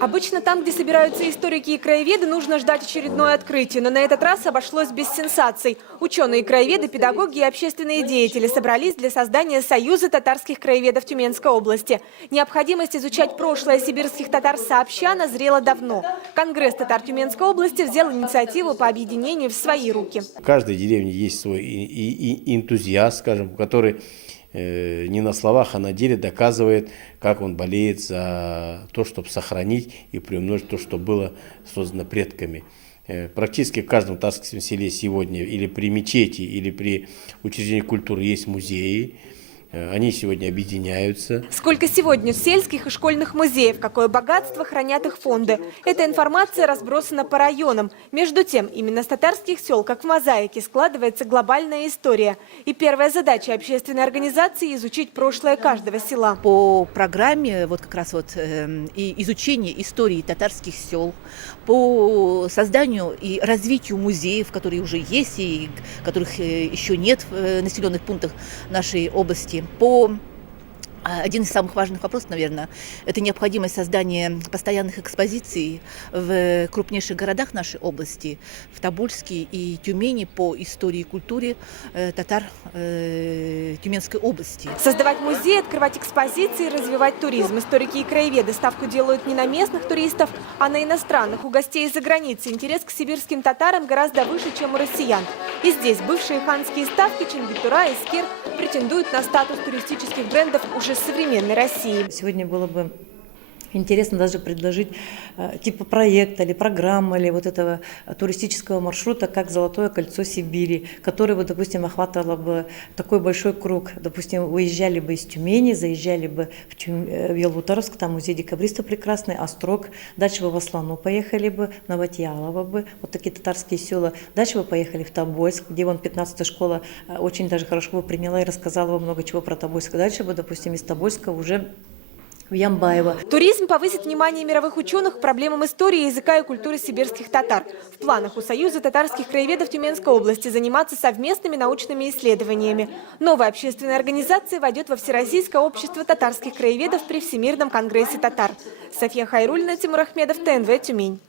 Обычно там, где собираются историки и краеведы, нужно ждать очередное открытие. Но на этот раз обошлось без сенсаций. Ученые, краеведы, педагоги и общественные деятели собрались для создания Союза татарских краеведов Тюменской области. Необходимость изучать прошлое сибирских татар сообща назрела давно. Конгресс татар Тюменской области взял инициативу по объединению в свои руки. В каждой деревне есть свой и энтузиаст, скажем, который не на словах, а на деле доказывает, как он болеет за то, чтобы сохранить и приумножить то, что было создано предками. Практически в каждом татарском селе сегодня или при мечети, или при учреждении культуры есть музеи. Они сегодня объединяются. Сколько сегодня сельских и школьных музеев, какое богатство хранят их фонды. Эта информация разбросана по районам. Между тем, именно с татарских сел, как в мозаике, складывается глобальная история. И первая задача общественной организации – изучить прошлое каждого села. По программе вот как раз и изучение истории татарских сел, по созданию и развитию музеев, которые уже есть и которых еще нет в населенных пунктах нашей области. Один из самых важных вопросов, наверное, это необходимость создания постоянных экспозиций в крупнейших городах нашей области, в Тобольске и Тюмени, по истории и культуре татар Тюменской области. Создавать музеи, открывать экспозиции, развивать туризм. Историки и краеведы ставку делают не на местных туристов, а на иностранных. У гостей из-за границы интерес к сибирским татарам гораздо выше, чем у россиян. И здесь бывшие ханские ставки Чингитура и Скир претендуют на статус туристических брендов уже современной России. Сегодня было бы интересно даже предложить типа проекта или программы, или вот этого туристического маршрута, как Золотое кольцо Сибири, который бы, допустим, охватывало бы такой большой круг. Допустим, выезжали бы из Тюмени, заезжали бы в Ялуторовск, там музей декабристов прекрасный, Острог, дальше бы в Аслану поехали бы, в Новотьялово бы, вот такие татарские села. Дальше бы поехали в Тобольск, где вон 15-я школа очень даже хорошо бы приняла и рассказала бы много чего про Тобольск. Дальше бы, допустим, из Тобольска уже в Ямбаево. Туризм повысит внимание мировых ученых к проблемам истории, языка и культуры сибирских татар. В планах у Союза татарских краеведов Тюменской области заниматься совместными научными исследованиями. Новая общественная организация войдет во Всероссийское общество татарских краеведов при Всемирном конгрессе татар. София Хайруллина, Тимур Ахмедов, ТНВ, Тюмень.